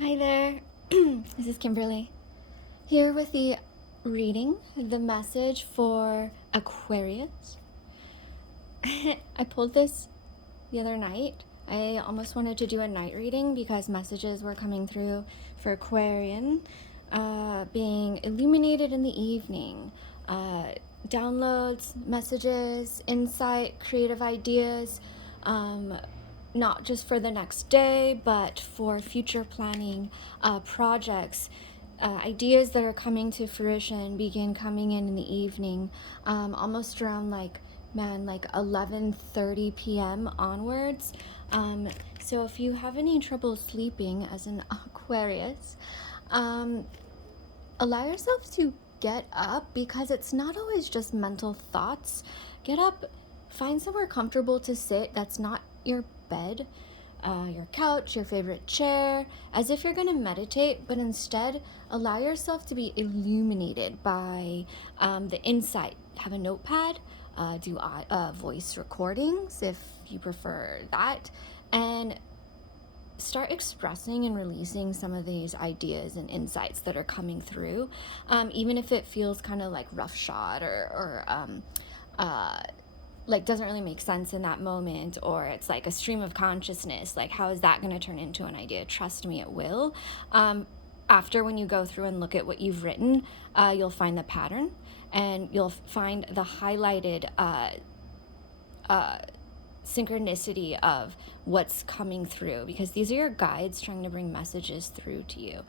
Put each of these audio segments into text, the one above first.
Hi there, this is Kimberly, here with the reading, the message for Aquarius. I pulled this the other night. I almost wanted to do a night reading because messages were coming through for Aquarian, being illuminated in the evening. Downloads, messages, insight, creative ideas, not just for the next day, but for future planning, projects, ideas that are coming to fruition begin coming in the evening, almost around like 11:30 p.m. onwards. So if you have any trouble sleeping as an Aquarius, allow yourself to get up, because it's not always just mental thoughts. Get up, find somewhere comfortable to sit that's not your bed, your couch, your favorite chair, as if you're going to meditate, but instead allow yourself to be illuminated by the insight. Have a notepad, do voice recordings if you prefer that, and start expressing and releasing some of these ideas and insights that are coming through, even if it feels kind of like roughshod or like doesn't really make sense in that moment, or it's like a stream of consciousness. Like, how is that going to turn into an idea? Trust me, it will. After, when you go through and look at what you've written, you'll find the pattern, and you'll find the highlighted synchronicity of what's coming through, because these are your guides trying to bring messages through to you.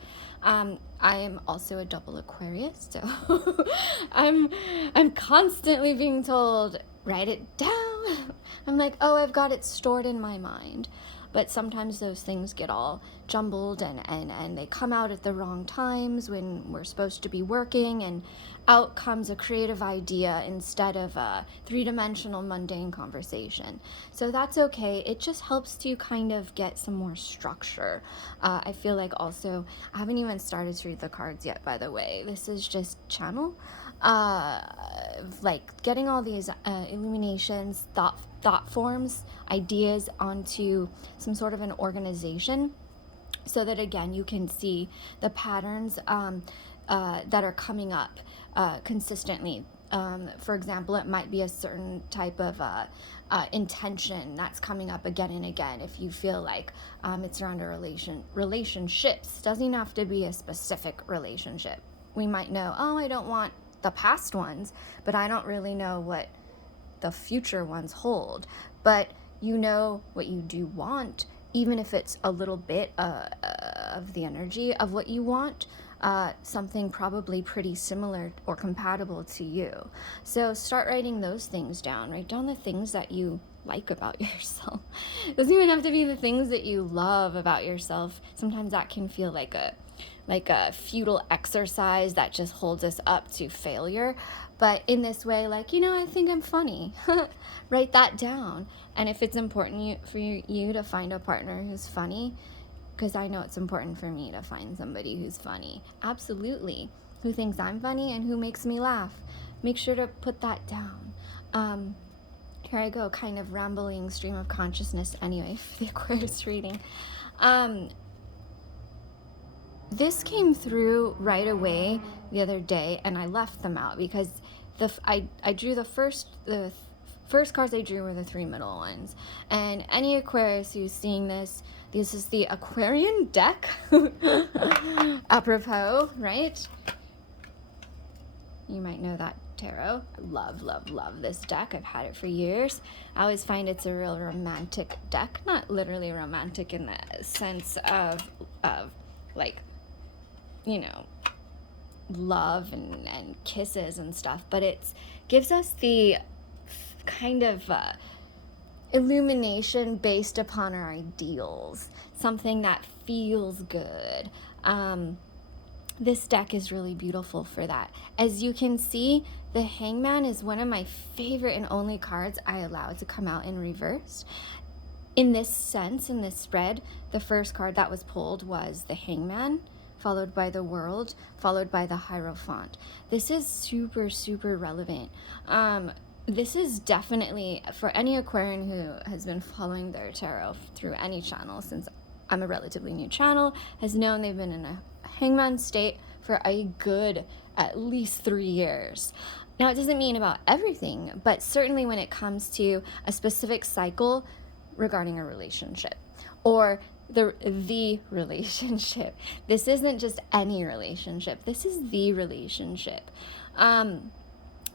I am also a double Aquarius, so I'm constantly being told, write it down. I'm like, oh, I've got it stored in my mind. But sometimes those things get all jumbled, and they come out at the wrong times when we're supposed to be working, and out comes a creative idea instead of a three-dimensional mundane conversation. So that's okay. It just helps to kind of get some more structure. I feel like also, I haven't even started to read the cards yet, by the way. This is just channel. Like getting all these illuminations, thought forms, ideas onto some sort of an organization, so that again you can see the patterns that are coming up consistently. For example, it might be a certain type of intention that's coming up again and again. If you feel like it's around relationships, doesn't have to be a specific relationship. We might know, oh, I don't want the past ones, but I don't really know what the future ones hold. But you know what you do want, even if it's a little bit of the energy of what you want, something probably pretty similar or compatible to you. So start writing those things down. Write down the things that you like about yourself. It doesn't even have to be the things that you love about yourself. Sometimes that can feel like a futile exercise that just holds us up to failure. But in this way, like, I think I'm funny. Write that down. And if it's important for you to find a partner who's funny, because I know it's important for me to find somebody who's funny, absolutely, who thinks I'm funny and who makes me laugh, make sure to put that down. Here I go, kind of rambling stream of consciousness anyway for the Aquarius reading. This came through right away the other day, and I left them out because I drew the first cards I drew were the three middle ones. And any Aquarius who's seeing this is the Aquarian deck. Apropos, right? You might know that tarot. I love this deck. I've had it for years. I always find it's a real romantic deck. Not literally romantic in the sense of like, love and kisses and stuff, but it gives us the kind of illumination based upon our ideals, something that feels good. This deck is really beautiful for that. As you can see, the Hangman is one of my favorite and only cards I allow to come out in reverse. In this sense, in this spread, the first card that was pulled was the Hangman, followed by the World, followed by the Hierophant. This is super, super relevant. This is definitely, for any Aquarian who has been following their tarot through any channel since I'm a relatively new channel, has known they've been in a hangman state for a good at least 3 years. Now, it doesn't mean about everything, but certainly when it comes to a specific cycle regarding a relationship or the relationship. This isn't just any relationship. This is the relationship.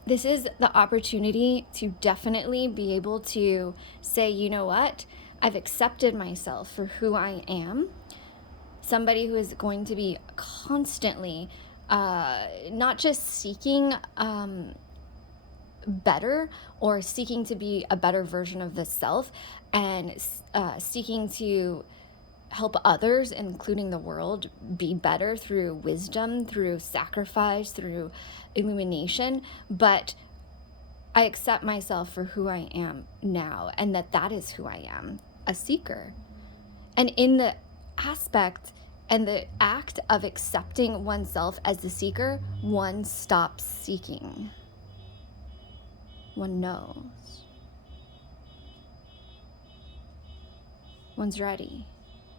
This is the opportunity to definitely be able to say, you know what? I've accepted myself for who I am. Somebody who is going to be constantly not just seeking better or seeking to be a better version of the self and seeking to help others, including the world, be better through wisdom, through sacrifice, through illumination. But I accept myself for who I am now, and that is who I am, a seeker. And in the aspect and the act of accepting oneself as the seeker, one stops seeking. One knows. One's ready.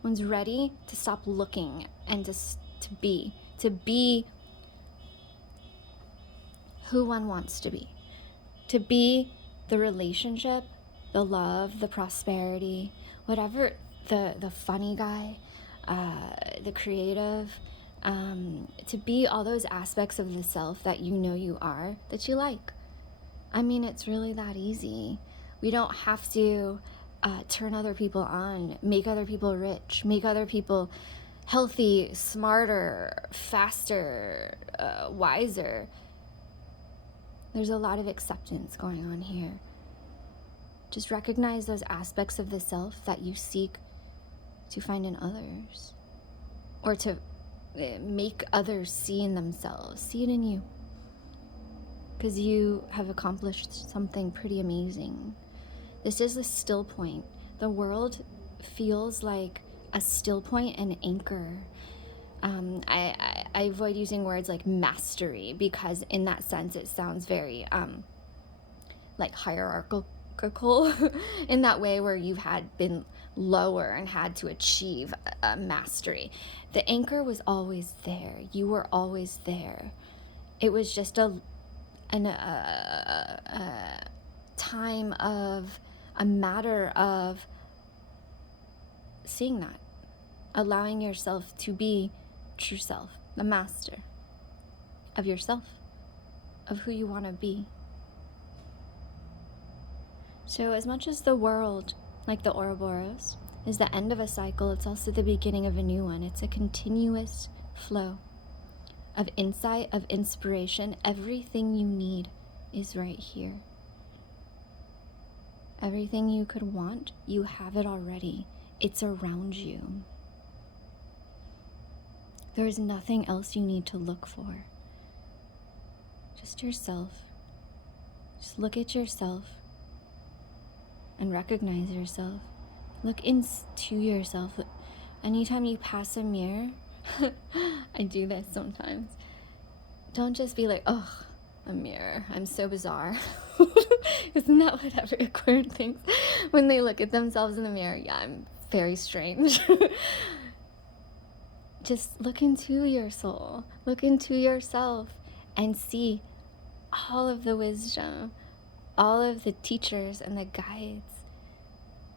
One's ready to stop looking and to be who one wants to be the relationship, the love, the prosperity, whatever, the funny guy, the creative, to be all those aspects of the self that you know you are, that you like. I mean, it's really that easy. We don't have to turn other people on, make other people rich, make other people healthy, smarter, faster, wiser. There's a lot of acceptance going on here. Just recognize those aspects of the self that you seek to find in others, or to make others see in themselves. See it in you, because you have accomplished something pretty amazing. This is a still point. The world feels like a still point and anchor. I avoid using words like mastery, because in that sense it sounds very like hierarchical in that way, where you had been lower and had to achieve a mastery. The anchor was always there. You were always there. It was just a time of a matter of seeing that, allowing yourself to be true self, the master of yourself, of who you want to be. So as much as the world, like the Ouroboros, is the end of a cycle, it's also the beginning of a new one. It's a continuous flow of insight, of inspiration. Everything you need is right here. Everything you could want, you have it already. It's around you. There is nothing else you need to look for. Just yourself. Just look at yourself and recognize yourself. Look into yourself. Anytime you pass a mirror, I do this sometimes. Don't just be like, oh, a mirror, I'm so bizarre. Isn't that what every Aquarian thinks when they look at themselves in the mirror? Yeah, I'm very strange. Just look into your soul, look into yourself, and see all of the wisdom, all of the teachers and the guides,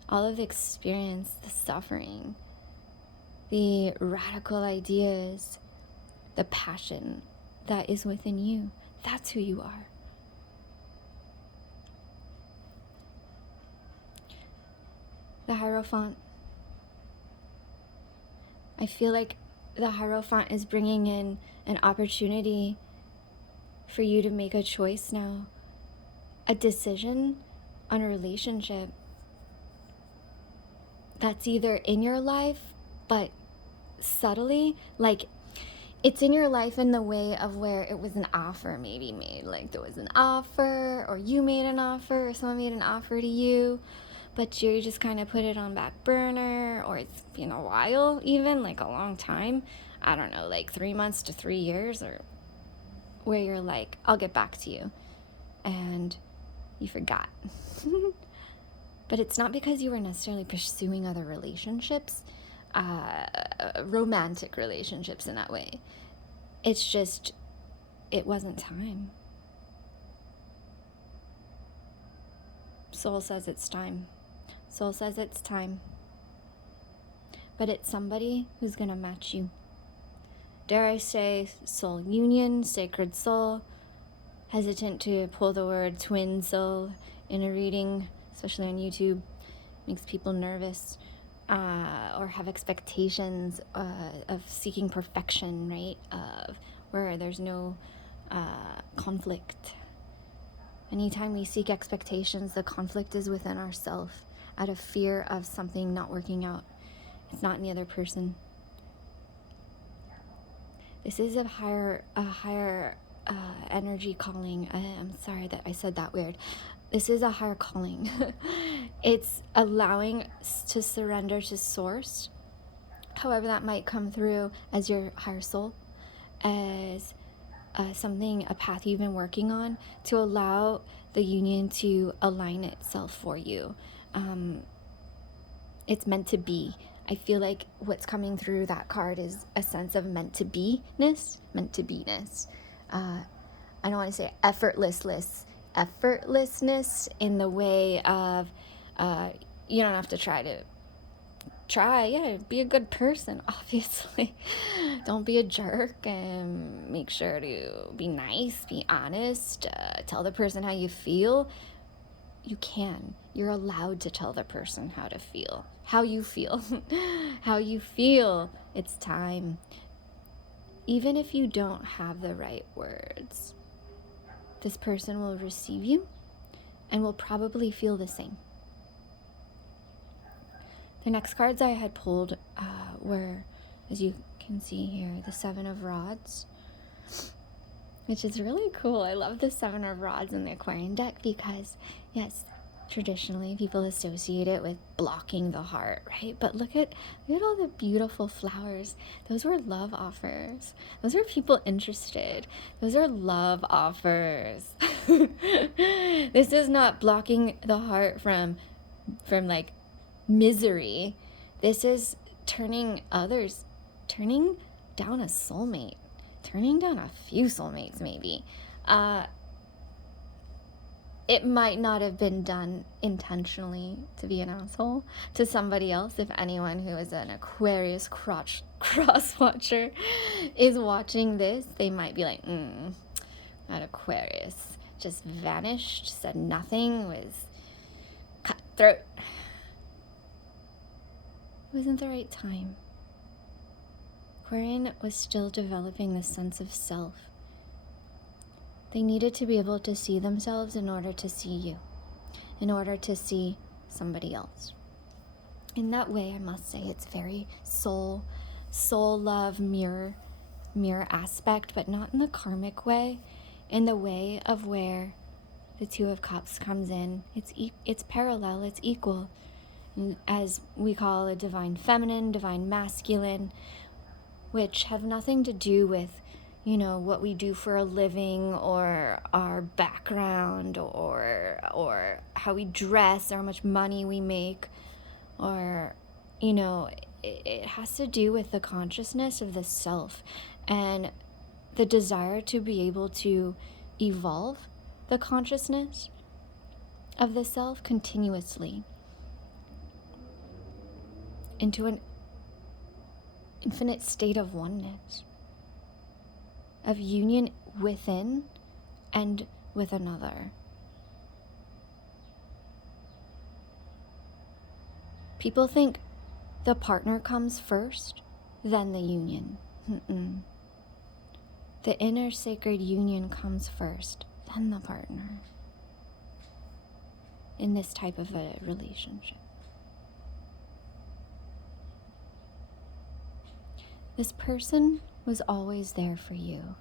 all of the experience, the suffering, the radical ideas, the passion that is within you. That's who you are. The Hierophant. I feel like the Hierophant is bringing in an opportunity for you to make a choice now, a decision on a relationship that's either in your life, but subtly, like it's in your life in the way of where it was an offer maybe made, like there was an offer, or you made an offer, or someone made an offer to you, but you just kind of put it on back burner, or it's been a while, even like a long time, I don't know, like 3 months to 3 years, or where you're like, I'll get back to you, and you forgot. But it's not because you were necessarily pursuing other relationships. romantic relationships in that way. It's just, it wasn't time. Soul says it's time. Soul says it's time. But it's somebody who's going to match you. Dare I say, soul union, sacred soul. Hesitant to pull the word twin soul in a reading, especially on YouTube. Makes people nervous, or have expectations of seeking perfection, right? Of where there's no conflict. Anytime we seek expectations, the conflict is within ourselves, out of fear of something not working out. It's not in the other person. This is a higher energy calling. I'm sorry that I said that weird. This is a higher calling. It's allowing to surrender to source, however that might come through as your higher soul, as something, a path you've been working on, to allow the union to align itself for you. It's meant to be. I feel like what's coming through that card is a sense of meant to be-ness. I don't want to say effortlessness in the way of you don't have to be a good person, obviously. Don't be a jerk, and make sure to be nice, be honest, tell the person how you feel. You're allowed to tell the person how you feel. How you feel. It's time. Even if you don't have the right words, this person will receive you and will probably feel the same. The next cards I had pulled were, as you can see here, the Seven of Rods, which is really cool. I love the Seven of Rods in the Aquarian deck because, yes, traditionally people associate it with blocking the heart, right? But look at all the beautiful flowers. Those were love offers. Those are people interested. Those are love offers. This is not blocking the heart from like misery. This is turning down a soulmate, turning down a few soulmates maybe. It might not have been done intentionally to be an asshole to somebody else. If anyone who is an Aquarius cross watcher is watching this, they might be like, that Aquarius just vanished, said nothing, was cutthroat. It wasn't the right time. Aquarian was still developing the sense of self. They needed to be able to see themselves in order to see you, in order to see somebody else. In that way, I must say, it's very soul love, mirror aspect, but not in the karmic way, in the way of where the Two of Cups comes in. It's parallel, it's equal, as we call a divine feminine, divine masculine, which have nothing to do with what we do for a living, or our background, or how we dress, or how much money we make, or it has to do with the consciousness of the self and the desire to be able to evolve the consciousness of the self continuously into an infinite state of oneness, of union within and with another. People think the partner comes first, then the union. The inner sacred union comes first, then the partner, in this type of a relationship. This person was always there for you.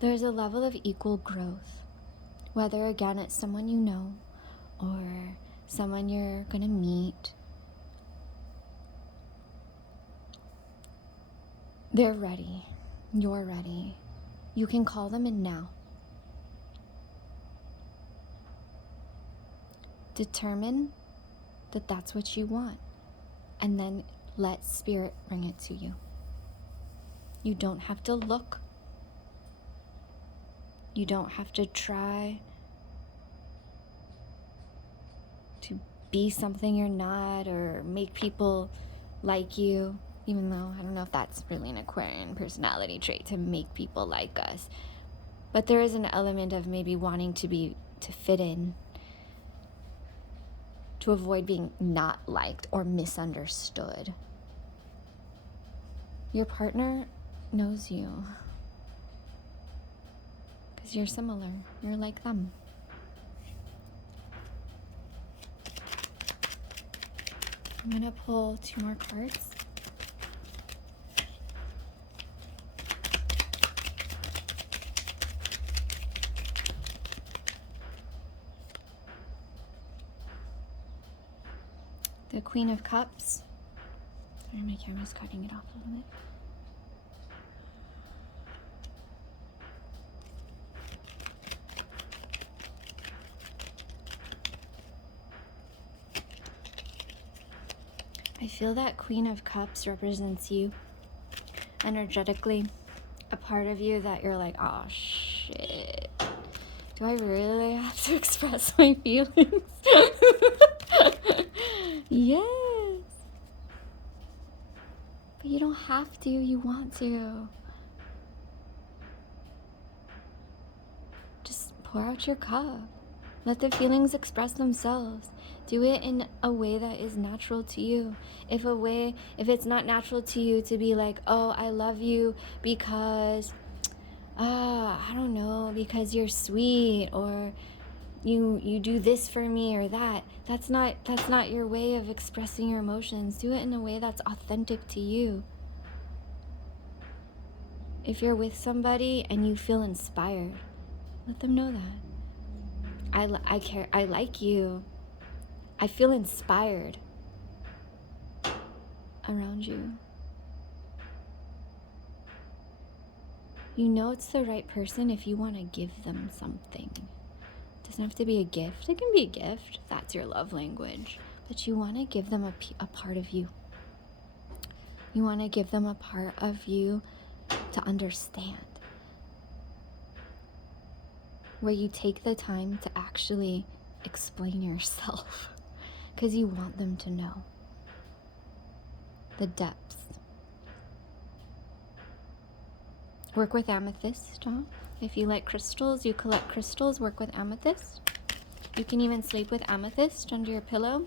There's a level of equal growth, whether again it's someone you know or someone you're gonna meet. They're ready. You're ready. You can call them in now. Determine that that's what you want, and then let spirit bring it to you. You don't have to look. You don't have to try to be something you're not or make people like you, even though I don't know if that's really an Aquarian personality trait, to make people like us. But there is an element of maybe wanting to fit in, to avoid being not liked or misunderstood. Your partner knows you because you're similar. You're like them. I'm gonna pull 2 more cards. The Queen of Cups. Sorry, my camera's cutting it off a little bit. I feel that Queen of Cups represents you energetically, a part of you that you're like, oh shit, do I really have to express my feelings? Yes. But you don't have to, you want to. Just pour out your cup. Let the feelings express themselves. Do it in a way that is natural to you. If it's not natural to you to be like, oh, I love you because, I don't know, because you're sweet, or you do this for me or that. That's not your way of expressing your emotions. Do it in a way that's authentic to you. If you're with somebody and you feel inspired, let them know that. I care. I like you. I feel inspired around you. You know it's the right person if you want to give them something. It doesn't have to be a gift. It can be a gift if that's your love language. But you want to give them a part of you. You want to give them a part of you to understand. Where you take the time to actually explain yourself. Because you want them to know the depths. Work with amethyst, huh? If you like crystals, you collect crystals, work with amethyst. You can even sleep with amethyst under your pillow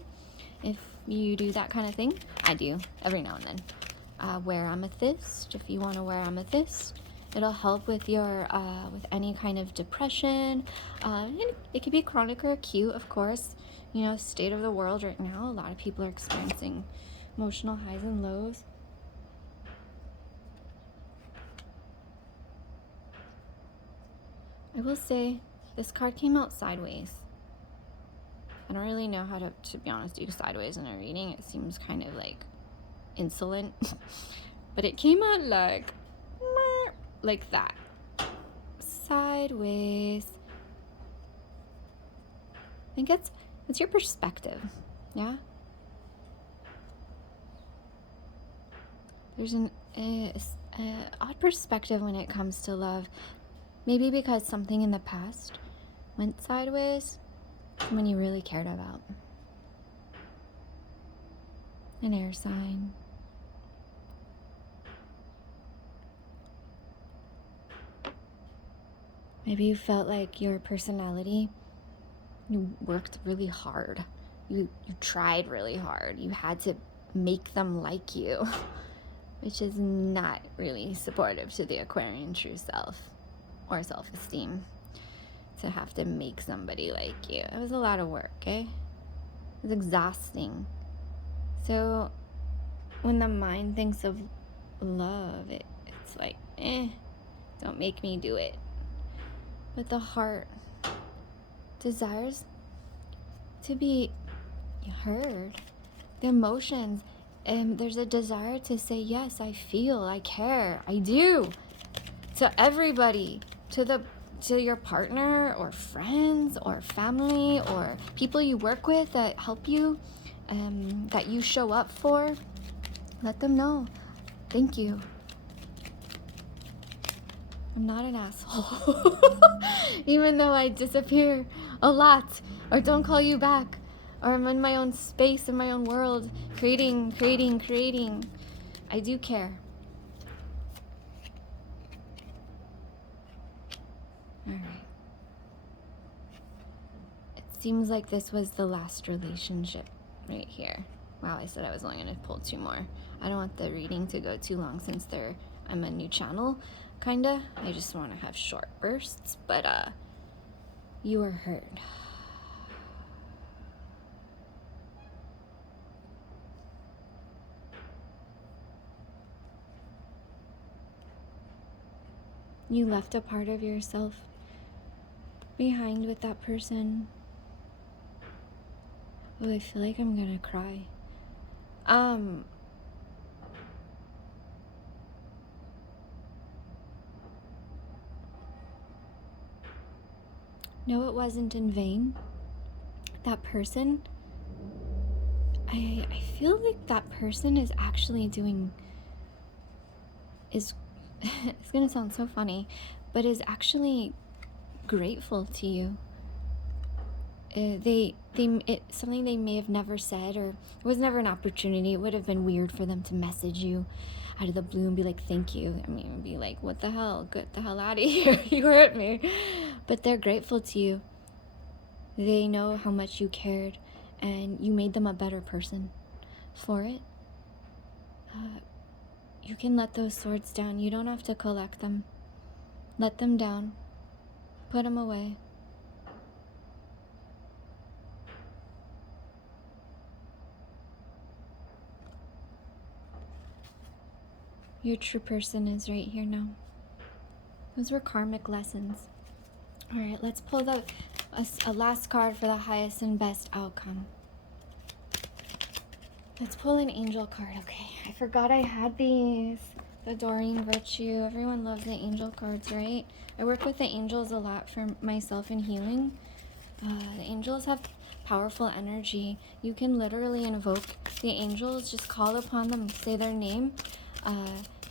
if you do that kind of thing. I do, every now and then. Wear amethyst if you want to wear amethyst. It'll help with your with any kind of depression. It could be chronic or acute, of course. You know, state of the world right now, a lot of people are experiencing emotional highs and lows. I will say, this card came out sideways. I don't really know how to be honest, do sideways in a reading. It seems kind of like insolent. But it came out like that. Sideways. I think it's your perspective, yeah? There's an odd perspective when it comes to love. Maybe because something in the past went sideways, someone you really cared about. An air sign. Maybe you felt like your personality, you worked really hard. You tried really hard. You had to make them like you, which is not really supportive to the Aquarian true self or self-esteem, to have to make somebody like you. It was a lot of work, eh? It was exhausting. So when the mind thinks of love, it's like, don't make me do it. But the heart desires to be heard. The emotions, there's a desire to say, yes, I feel, I care, I do. To everybody, to your partner or friends or family or people you work with that help you, that you show up for. Let them know. Thank you. I'm not an asshole. Even though I disappear a lot, or don't call you back, or I'm in my own space, in my own world, creating. I do care. Alright. It seems like this was the last relationship right here. Wow, I said I was only going to pull 2 more. I don't want the reading to go too long since I'm a new channel, kinda. I just want to have short bursts, but you are heard. You left a part of yourself behind with that person. Oh, I feel like I'm gonna cry. No, it wasn't in vain. That person, I feel like that person is actually it's gonna sound so funny, but is actually grateful to you. It's something they may have never said, or it was never an opportunity. It would have been weird for them to message you out of the blue and be like, thank you. I mean, it would be like, what the hell? Get the hell out of here. You hurt me. But they're grateful to you. They know how much you cared, and you made them a better person for it. You can let those swords down. You don't have to collect them. Let them down. Put them away. Your true person is right here now. Those were karmic lessons. All right, let's pull a last card for the highest and best outcome. Let's pull an angel card. Okay, I forgot I had these. The Doreen Virtue. Everyone loves the angel cards, right? I work with the angels a lot for myself in healing. The angels have powerful energy. You can literally invoke the angels. Just call upon them, say their name.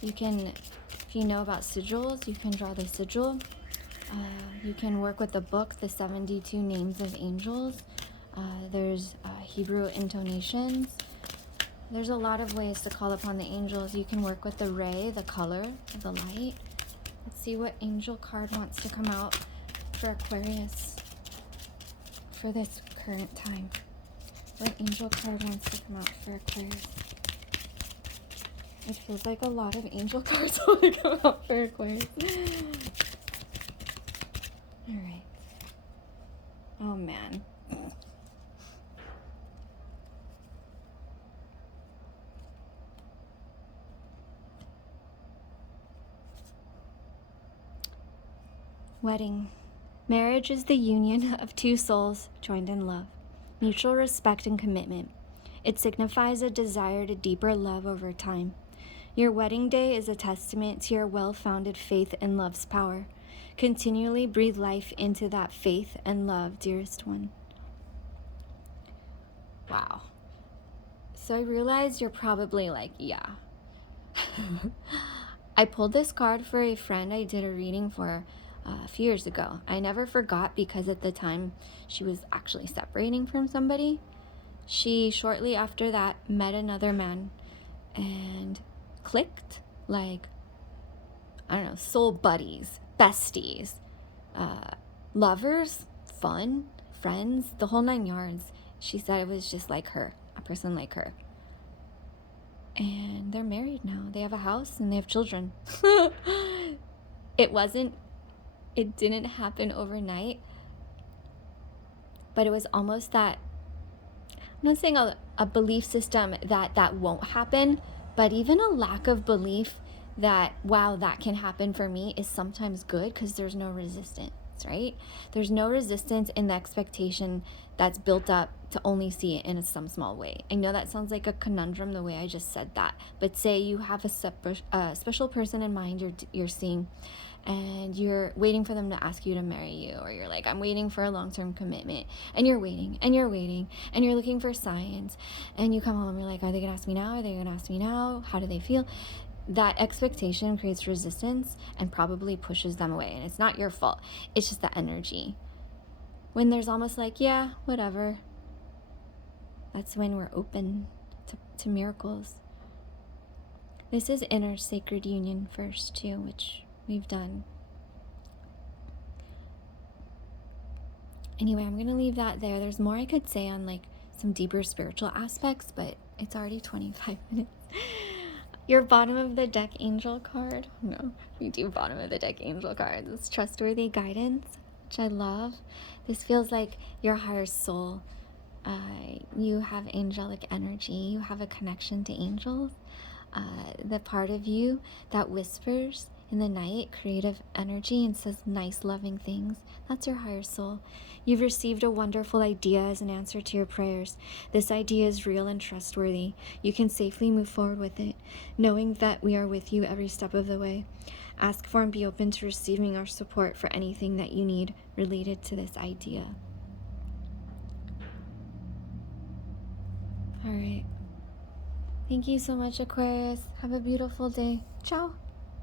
You can, if you know about sigils, you can draw the sigil. You can work with the book, The 72 Names of Angels. There's Hebrew intonations. There's a lot of ways to call upon the angels. You can work with the ray, the color of the light. Let's see what angel card wants to come out for Aquarius for this current time. What angel card wants to come out for Aquarius? It feels like a lot of angel cards want to come out for Aquarius. Alright. Oh man. Wedding. Marriage is the union of 2 souls joined in love, mutual respect and commitment. It signifies a desire to deeper love over time. Your wedding day is a testament to your well-founded faith in love's power. Continually breathe life into that faith and love, dearest one. Wow. So I realize you're probably like, yeah. I pulled this card for a friend I did a reading for a few years ago. I never forgot because at the time she was actually separating from somebody. She shortly after that met another man and clicked, like, I don't know, soul buddies, besties, lovers, fun, friends, the whole 9 yards. She said it was just like her, a person like her. And they're married now. They have a house and they have children. It didn't happen overnight, but it was almost that, I'm not saying a belief system that won't happen, but even a lack of belief that, wow, that can happen for me is sometimes good because there's no resistance, right? There's no resistance in the expectation that's built up to only see it in some small way. I know that sounds like a conundrum the way I just said that, but say you have a special person in mind you're seeing, and you're waiting for them to ask you to marry you, or you're like, I'm waiting for a long-term commitment, and you're waiting and you're waiting and you're looking for signs, and you come home, you're like, are they gonna ask me now? Are they gonna ask me now? How do they feel? That expectation creates resistance and probably pushes them away, and it's not your fault. It's just the energy. When there's almost like, yeah, whatever, that's when we're open to miracles. This is inner sacred union first too, which we've done. Anyway, I'm gonna leave that there. There's more I could say on like some deeper spiritual aspects, but it's already 25 minutes. Your bottom of the deck angel card. No, we do bottom of the deck angel cards. It's trustworthy guidance, which I love. This feels like your higher soul. You have angelic energy. You have a connection to angels. The part of you that whispers in the night, creative energy, and says nice, loving things. That's your higher soul. You've received a wonderful idea as an answer to your prayers. This idea is real and trustworthy. You can safely move forward with it, knowing that we are with you every step of the way. Ask for and be open to receiving our support for anything that you need related to this idea. All right. Thank you so much, Aquarius. Have a beautiful day. Ciao.